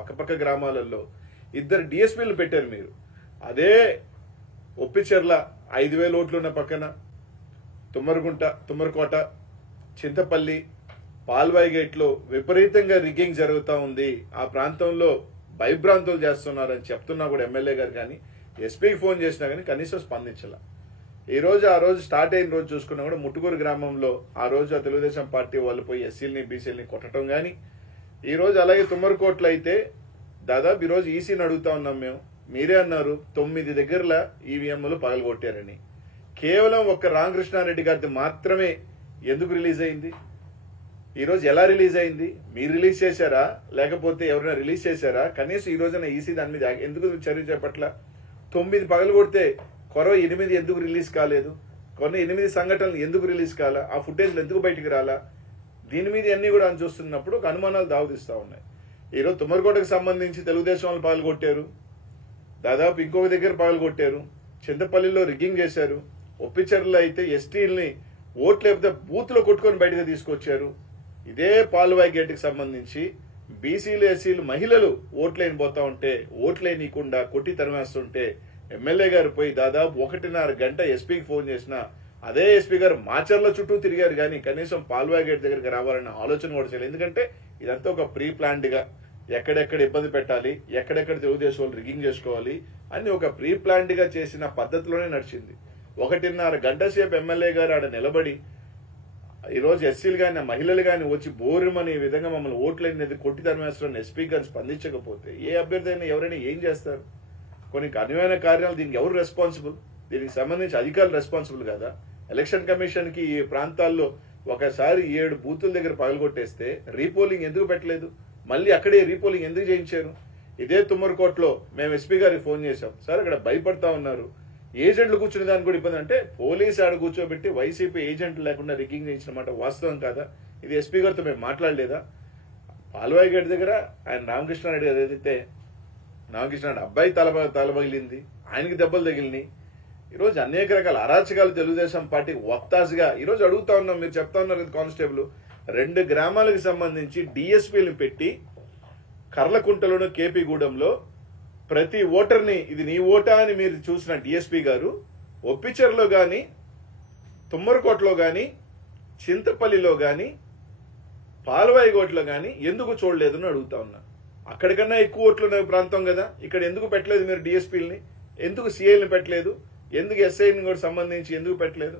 పక్కపక్క గ్రామాలలో ఇద్దరు డిఎస్పీలు పెట్టారు మీరు. అదే ఒప్పిచెర్ల 5,000 ఓట్లు ఉన్న పక్కన తుమ్మరకోట, చింతపల్లి, పాల్వాయి గేట్లో విపరీతంగా రిగ్గింగ్ జరుగుతూ ఉంది. ఆ ప్రాంతంలో భయభ్రాంతులు చేస్తున్నారని చెప్తున్నా కూడా ఎమ్మెల్యే గారు కానీ ఎస్పీకి ఫోన్ చేసినా కానీ కనీసం స్పందించాల. ఆ రోజు స్టార్ట్ అయిన రోజు చూసుకున్నా కూడా ముట్టుకూరు గ్రామంలో ఆ రోజు ఆ తెలుగుదేశం పార్టీ వాళ్ళు పోయి ఎస్సీలని బీసీలని కొట్టడం కానీ, ఈరోజు అలాగే తుమ్మరకోట్లో అయితే దాదాపు ఈరోజు ఈసీని అడుగుతా ఉన్నాం మేము. మీరే అన్నారు 9 దగ్గరలా ఈవీఎంలు పగలగొట్టారని. కేవలం ఒక్క రామకృష్ణారెడ్డి గారిది మాత్రమే ఎందుకు రిలీజ్ అయింది? ఈరోజు ఎలా రిలీజ్ అయింది? మీరు రిలీజ్ చేశారా లేకపోతే ఎవరైనా రిలీజ్ చేశారా? కనీసం ఈ రోజున ఈసీ దాని మీద ఎందుకు చర్య చేపట్ల? 9 పగలగొడితే కొరవ 8 ఎందుకు రిలీజ్ కాలేదు? 8 సంఘటనలు ఎందుకు రిలీజ్ కాలా? ఆ ఫుటేజ్లు ఎందుకు బయటికి రాలా? దీని మీద అన్ని కూడా అని చూస్తున్నప్పుడు ఒక అనుమానాలు దావతిస్తూ ఉన్నాయి. ఈరోజు తుమ్మరకోటకు సంబంధించి తెలుగుదేశం వాళ్ళు పగలగొట్టారు, దాదాపు ఇంకొక దగ్గర పగలగొట్టారు, చింతపల్లిలో రిగ్గింగ్ చేశారు, ఒప్పిచెర్లలో అయితే ఎస్టీలని ఓట్లు లేకపోతే బూత్లో కొట్టుకొని బయటకు తీసుకొచ్చారు. ఇదే పాల్వాయి గేటుకి సంబంధించి బీసీలు ఎస్సీలు మహిళలు ఓట్లేని పోతా ఉంటే ఓట్లేనియకుండా కొట్టి తరిమేస్తుంటే ఎమ్మెల్యే గారు పోయి దాదాపు 1.5 గంట ఎస్పీకి ఫోన్ చేసినా అదే ఎస్పీ గారు మాచర్ల చుట్టూ తిరిగారు కానీ కనీసం పాల్వాయి గేట్ దగ్గరికి రావాలన్న ఆలోచన కూడా చేయలేదు. ఎందుకంటే ఇదంతా ఒక ప్రీ ప్లాన్డ్ గా ఎక్కడెక్కడ ఇబ్బంది పెట్టాలి, ఎక్కడెక్కడ తెలుగుదేశం వాళ్ళు రిగ్గింగ్ చేసుకోవాలి అని ఒక ప్రీ ప్లాన్డ్ గా చేసిన పద్ధతిలోనే నడిచింది. 1.5 గంట సేపు ఎమ్మెల్యే గారు ఆడ నిలబడి ఈరోజు ఎస్సీలు కానీ మహిళలు కానీ వచ్చి బోరుమని ఈ విధంగా మమ్మల్ని ఓట్లేనిది కొట్టి తరిమేస్తున్న ఎస్పీ గారు స్పందించకపోతే ఏ అభ్యర్థి అయినా ఎవరైనా ఏం చేస్తారు? కొన్ని కఠినమైన కార్యాలు దీనికి ఎవరు రెస్పాన్సిబుల్? దీనికి సంబంధించి అధికారులు రెస్పాన్సిబుల్ కదా? ఎలక్షన్ కమిషన్ కి ఈ ప్రాంతాల్లో ఒకసారి 7 బూతుల దగ్గర పగలగొట్టేస్తే రీపోలింగ్ ఎందుకు పెట్టలేదు? మళ్ళీ అక్కడే రీపోలింగ్ ఎందుకు చేయించారు? ఇదే తుమ్మరకోటలో మేము ఎస్పీ గారికి ఫోన్ చేశాం. సార్ అక్కడ భయపడతా ఉన్నారు, ఏజెంట్లు కూర్చునే దానికి కూడా ఇబ్బంది. అంటే పోలీసు ఆడ కూర్చోబెట్టి వైసీపీ ఏజెంట్లు లేకుండా రిగ్గింగ్ చేయించిన మాట వాస్తవం కాదా? ఇది ఎస్పీ గారితో మేము మాట్లాడలేదా? పాల్వాయి గేట్ దగ్గర ఆయన రామకృష్ణారెడ్డి గారు ఏదైతే రామకృష్ణారెడ్డి అబ్బాయి తల పగిలింది, ఆయనకి దెబ్బలు తగిలినాయి. ఈరోజు అనేక రకాల అరాచకాలు తెలుగుదేశం పార్టీకి వక్తాసుగా ఈరోజు అడుగుతా ఉన్నాం. మీరు చెప్తా ఉన్నారు కదా కానిస్టేబుల్ 2 గ్రామాలకు సంబంధించి డిఎస్పీలను పెట్టి కర్లకుంటలోను కేపీగూడెంలో ప్రతి ఓటర్ని ఇది నీ ఓటా అని మీరు చూసిన డిఎస్పీ గారు ఒప్పిచెర్లో కానీ తుమ్మరకోటలో కానీ చింతపల్లిలో కానీ పాల్వాయిగోట్లో కానీ ఎందుకు చూడలేదని అడుగుతా ఉన్నా. అక్కడికన్నా ఎక్కువ ఓట్లున్న ప్రాంతం కదా, ఇక్కడ ఎందుకు పెట్టలేదు మీరు డిఎస్పీలని? ఎందుకు సిఐని పెట్టలేదు? ఎందుకు ఎస్ఐని కూడా సంబంధించి ఎందుకు పెట్టలేదు?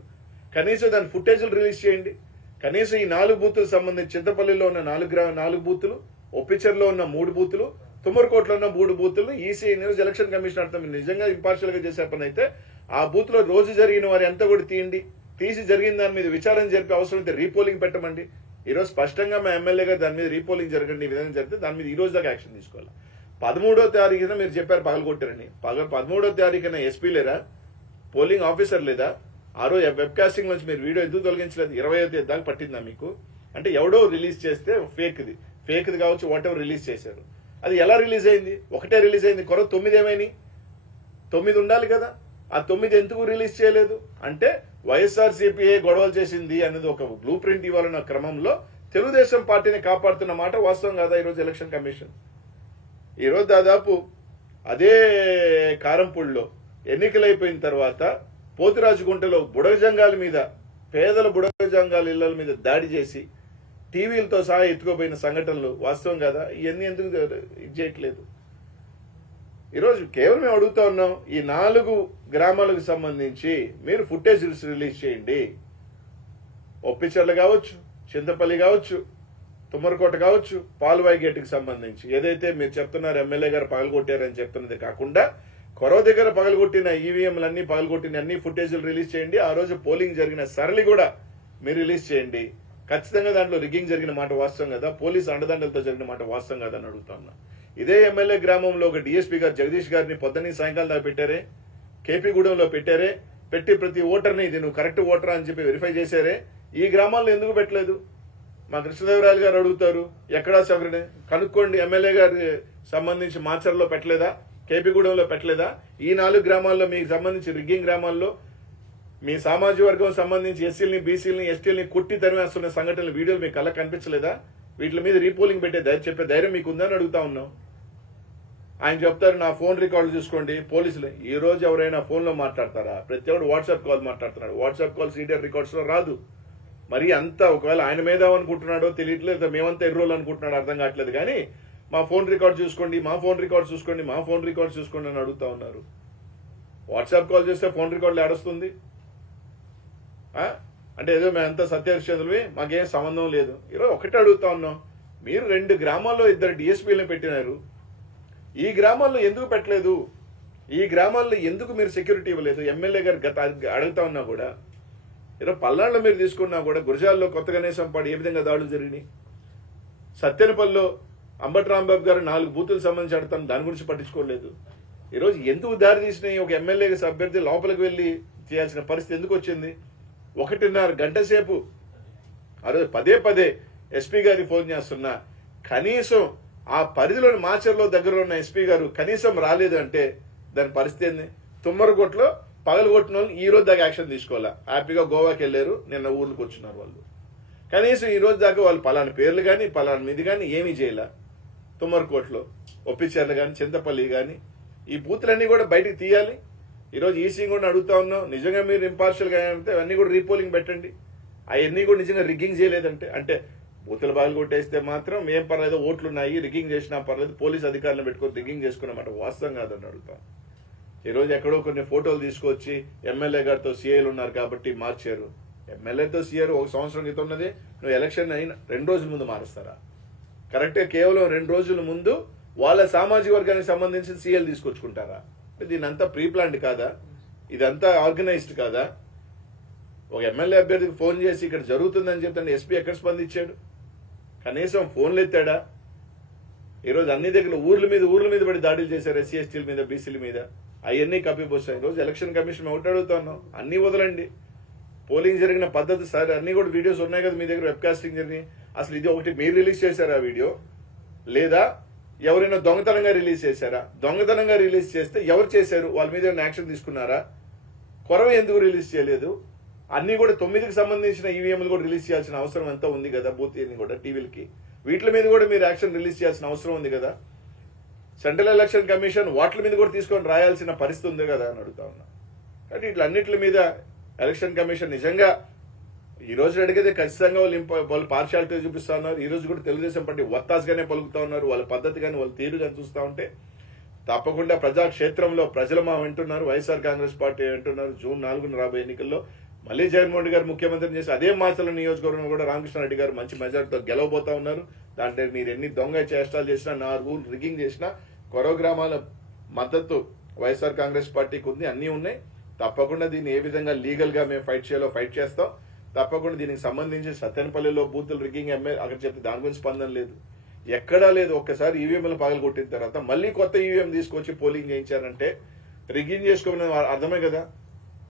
కనీసం దాని ఫుటేజ్లు రిలీజ్ చేయండి. కనీసం ఈ 4 బూతులకు సంబంధించి చింతపల్లిలో ఉన్న 4 బూతులు, ఒప్పిచెర్లో ఉన్న 3 బూతులు, తుమ్మరకోటలో ఉన్న 3 బూతులను ఈసీ న్యూస్ ఎలక్షన్ కమిషన్ అర్థం నిజంగా ఇంపార్షియల్ గా చేసే పని అయితే ఆ బూత్ లో రోజు జరిగిన వారి అంతా కూడా తీసి జరిగిన దాని మీద విచారణ జరిపే అవసరం అయితే రీపోలింగ్ పెట్టమండి. ఈరోజు స్పష్టంగా మా ఎమ్మెల్యే గారు దాని మీద రీపోలింగ్ జరగండి ఈ విధంగా జరిగితే దాని మీద ఈ రోజు దాకా యాక్షన్ తీసుకోవాలి. 13వ తారీఖున మీరు చెప్పారు పగలగొట్టారని. 13వ తారీఖున ఎస్పీ లేదా, పోలింగ్ ఆఫీసర్ లేదా? ఆ రోజు వెబ్ కాస్టింగ్ నుంచి మీరు వీడియో ఎందుకు తొలగించలేదు? 20వ తేదీ దాకా పట్టిందా మీకు? అంటే ఎవడో రిలీజ్ చేస్తే ఫేక్ది కావచ్చు వాట్ ఎవర్ రిలీజ్ చేశారు. అది ఎలా రిలీజ్ అయింది? ఒకటే రిలీజ్ అయింది. 9 ఏమైనాయి? 9 ఉండాలి కదా. ఆ 9 ఎందుకు రిలీజ్ చేయలేదు? అంటే వైఎస్ఆర్సీపీ గొడవలు చేసింది అనేది ఒక బ్లూ ప్రింట్ ఇవ్వాలన్న క్రమంలో తెలుగుదేశం పార్టీని కాపాడుతున్న మాట వాస్తవం కాదా? ఈరోజు ఎలక్షన్ కమిషన్ ఈరోజు దాదాపు అదే కారంపూడిలో ఎన్నికలైపోయిన తర్వాత పోతురాజుగుంటలో బుడగజంగాల మీద, పేదల బుడగజంగాల ఇళ్ల మీద దాడి చేసి టీవీలతో సహా ఎత్తుకోపోయిన సంఘటనలు వాస్తవం కదా? ఇవన్నీ ఎందుకు ఇది చేయట్లేదు? ఈరోజు కేవలం మేము అడుగుతా ఉన్నాం, ఈ 4 గ్రామాలకు సంబంధించి మీరు ఫుటేజ్ రిలీజ్ చేయండి. ఒప్పిచెర్ల కావచ్చు, చింతపల్లి కావచ్చు, తుమ్మరకోట కావచ్చు, పాల్వాయి గేటుకి సంబంధించి ఏదైతే మీరు చెప్తున్నారు ఎమ్మెల్యే గారు పగలగొట్టారని చెప్తున్నది కాకుండా కొరవ దగ్గర పగలగొట్టిన ఈవీఎంలన్నీ పగలగొట్టిన అన్ని ఫుటేజ్లు రిలీజ్ చేయండి. ఆ రోజు పోలింగ్ జరిగిన సరళి కూడా మీరు రిలీజ్ చేయండి. ఖచ్చితంగా దాంట్లో రిగ్గింగ్ జరిగిన మాట వాస్తవం కదా, పోలీసు అండదండలతో జరిగిన మాట వాస్తవం కదా అని అడుగుతా ఉన్నా. ఇదే ఎమ్మెల్యే గ్రామంలో ఒక డిఎస్పీ గారు జగదీష్ గారిని పొద్దున్న సాయంకాలం దాకా పెట్టారే, కేపీగూడెంలో పెట్టారే, పెట్టి ప్రతి ఓటర్ని ఇది నువ్వు కరెక్ట్ ఓటరా అని చెప్పి వెరిఫై చేశారే. ఈ గ్రామాల్లో ఎందుకు పెట్టలేదు? మా కృష్ణదేవరాయలు గారు అడుగుతారు, ఎక్కడా సవరణ కనుక్కోండి. ఎమ్మెల్యే గారి సంబంధించి మాచర్లో పెట్టలేదా? కేపీగూడెంలో పెట్టలేదా? ఈ 4 గ్రామాల్లో మీకు సంబంధించి రిగ్గింగ్ గ్రామాల్లో మీ సామాజిక వర్గం సంబంధించి ఎస్సీలని బీసీలని ఎస్టీలని కొట్టి తరిమేస్తున్న సంఘటనలు వీడియోలు మీకు కళ్ళ కనిపించలేదా? వీటి మీద రీపోలింగ్ చెప్పే ధైర్యం మీకు ఉందని అడుగుతా ఉన్నాం. ఆయన చెప్తారు నా ఫోన్ రికార్డు చూసుకోండి పోలీసులు. ఈ రోజు ఎవరైనా ఫోన్లో మాట్లాడతారా? ప్రతి ఒక్కడు వాట్సాప్ కాల్ మాట్లాడుతున్నాడు. వాట్సాప్ కాల్ సీడీఆర్ రికార్డ్స్లో రాదు. మరి అంతా ఒకవేళ ఆయన మీద అనుకుంటున్నాడో తెలియట్లేదు, మేమంతా ఎర్రోలు అనుకుంటున్నాడో అర్థం కావట్లేదు. కానీ మా ఫోన్ రికార్డ్ చూసుకోండి, మా ఫోన్ రికార్డ్ చూసుకోండి, మా ఫోన్ రికార్డ్ చూసుకోండి అని అడుగుతా ఉన్నారు. వాట్సాప్ కాల్ చేస్తే ఫోన్ రికార్డులు ఏడొస్తుంది? అంటే ఏదో మేమంతా సత్యహరిశ్చంద్రులవి, మాకేం సంబంధం లేదు. ఈరోజు ఒకటే అడుగుతా ఉన్నాం, మీరు 2 గ్రామాల్లో 2 డిఎస్పీలను పెట్టినారు. ఈ గ్రామాల్లో ఎందుకు పెట్టలేదు? ఈ గ్రామాల్లో ఎందుకు మీరు సెక్యూరిటీ ఇవ్వలేదు? ఎమ్మెల్యే గారు అడుగుతా ఉన్నా కూడా, ఈరోజు పల్నాడులో మీరు తీసుకున్నా కూడా గురజాల్లో కొత్త గణేశం పాడు ఏ విధంగా దాడులు జరిగినాయి? సత్యనపల్లిలో అంబటి రాంబాబు గారు 4 బూతులకు సంబంధించి అడుగుతాను, దాని గురించి పట్టించుకోలేదు. ఈరోజు ఎందుకు దారి తీసినాయి? ఒక ఎమ్మెల్యే అభ్యర్థి లోపలికి వెళ్ళి చేయాల్సిన పరిస్థితి ఎందుకు వచ్చింది? 1.5 గంట సేపు ఆ రోజు పదే ఎస్పీ గారికి ఫోన్ చేస్తున్నా, కనీసం ఆ పరిధిలోని మాచర్లో దగ్గర ఉన్న ఎస్పీ గారు కనీసం రాలేదు అంటే దాని పరిస్థితి ఏంది? తుమ్మరగొట్లో పగలగొట్టిన వాళ్ళు ఈ రోజు దాకా యాక్షన్ తీసుకోవాలా? హ్యాపీగా గోవాకి వెళ్ళారు, నిన్న ఊర్లకు వచ్చినారు వాళ్ళు. కనీసం ఈ రోజు దాకా వాళ్ళు పలానా పేర్లు కానీ పలానా మీది కానీ ఏమీ చేయలే. తుమ్మరకోట్లో ఒప్పిచర్లు కానీ చింతపల్లి కానీ ఈ బూతులన్నీ కూడా బయటకు తీయాలి. ఈరోజు ఈసీ కూడా అడుగుతా ఉన్నాం, నిజంగా మీరు ఇంపార్షియల్గా అంటే అవన్నీ కూడా రీపోలింగ్ పెట్టండి. అవన్నీ కూడా నిజంగా రిగ్గింగ్ చేయలేదంటే, అంటే బూతుల బాగా కొట్టేస్తే మాత్రం ఏం పర్లేదు, ఓట్లున్నాయి, రిగ్గింగ్ చేసినా పర్లేదు, పోలీస్ అధికారులను పెట్టుకొని రిగ్గింగ్ చేసుకున్నమాట వాస్తవం కాదని అడుగుతాం. ఈరోజు ఎక్కడో కొన్ని ఫోటోలు తీసుకొచ్చి ఎమ్మెల్యే గారితో సీఐలు ఉన్నారు కాబట్టి మార్చారు. ఎమ్మెల్యేతో సీఆర్ 1 సంవత్సరం క్రితం ఉన్నది, నువ్వు ఎలక్షన్ అయిన 2 రోజుల ముందు మారుస్తారా? కరెక్ట్గా కేవలం 2 రోజుల ముందు వాళ్ళ సామాజిక వర్గానికి సంబంధించిన సీఎల్ తీసుకొచ్చుకుంటారా? దీని అంతా ప్రీ ప్లాన్డ్ కాదా? ఇదంతా ఆర్గనైజ్డ్ కాదా? ఒక ఎమ్మెల్యే అభ్యర్థికి ఫోన్ చేసి ఇక్కడ జరుగుతుందని చెప్తాను, ఎస్పీ ఎక్కడ స్పందించాడు? కనీసం ఫోన్లు ఎత్తాడా? ఈరోజు అన్ని దగ్గర ఊర్ల మీద పడి దాడులు చేశారు, ఎస్సీ ఎస్టీల మీద, బీసీల మీద. అవన్నీ కప్పిపోస్తాయి. ఈరోజు ఎలక్షన్ కమిషన్ ఒకటి అడుగుతున్నాం, అన్ని వదలండి. పోలింగ్ జరిగిన పద్ధతి సార్ అన్ని కూడా వీడియోస్ ఉన్నాయి కదా మీ దగ్గర, వెబ్కాస్టింగ్ జరిగి. అసలు ఇది ఒకటి మీరు రిలీజ్ చేశారా వీడియో, లేదా ఎవరైనా దొంగతనంగా రిలీజ్ చేశారా? దొంగతనంగా రిలీజ్ చేస్తే ఎవరు చేశారు? వాళ్ళ మీద ఏమైనా యాక్షన్ తీసుకున్నారా? కొరవ ఎందుకు రిలీజ్ చేయలేదు? అన్ని కూడా 9కి సంబంధించిన ఈవీఎంలు కూడా రిలీజ్ చేయాల్సిన అవసరం ఎంతో ఉంది కదా, బూత్ కూడా టీవీలకి, వీటి మీద కూడా మీరు యాక్షన్ రిలీజ్ చేయాల్సిన అవసరం ఉంది కదా. సెంట్రల్ ఎలక్షన్ కమిషన్ వాటి మీద కూడా తీసుకొని రాయాల్సిన పరిస్థితి ఉంది కదా అని అడుగుతా ఉన్నా. కాబట్టి ఇట్లన్నిటి మీద ఎలక్షన్ కమిషన్ నిజంగా ఈ రోజు అడిగితే ఖచ్చితంగా వాళ్ళు పార్షాలిటీ చూపిస్తా ఉన్నారు. ఈ రోజు కూడా తెలుగుదేశం పార్టీ వత్తాసుగానే పలుకుతా ఉన్నారు. వాళ్ళ పద్ధతి కానీ వాళ్ళ తీరు కానీ చూస్తూ ఉంటే తప్పకుండా ప్రజాక్షేత్రంలో ప్రజలు మా వింటున్నారు, వైఎస్ఆర్ కాంగ్రెస్ పార్టీ వింటున్నారు. జూన్ 4న రాబోయే ఎన్నికల్లో మళ్ళీ జగన్మోహన్ రెడ్డి గారు ముఖ్యమంత్రిని చేసి అదే మాచర్ల నియోజకవర్గంలో కూడా రామకృష్ణారెడ్డి గారు మంచి మెజార్టీతో గెలవబోతా ఉన్నారు. దాంట్లో మీరు ఎన్ని దొంగ చేష్టాలు చేసినా, నా రూల్ రిగ్గింగ్ చేసినా, కొరవ గ్రామాల మద్దతు వైఎస్ఆర్ కాంగ్రెస్ పార్టీకి ఉంది, అన్నీ ఉన్నాయి. తప్పకుండా దీన్ని ఏ విధంగా లీగల్ గా మేము ఫైట్ చేయాలో ఫైట్ చేస్తాం. తప్పకుండా దీనికి సంబంధించి సత్తెనపల్లిలో బూతులు రిగ్గింగ్ అక్కడ చెప్తే దాని గురించి స్పందన లేదు, ఎక్కడా లేదు. ఒక్కసారి ఈవీఎంలు పగలు కొట్టిన తర్వాత మళ్ళీ కొత్త ఈవీఎం తీసుకొచ్చి పోలింగ్ చేయించారంటే రిగ్గింగ్ చేసుకోమని అర్థమే కదా.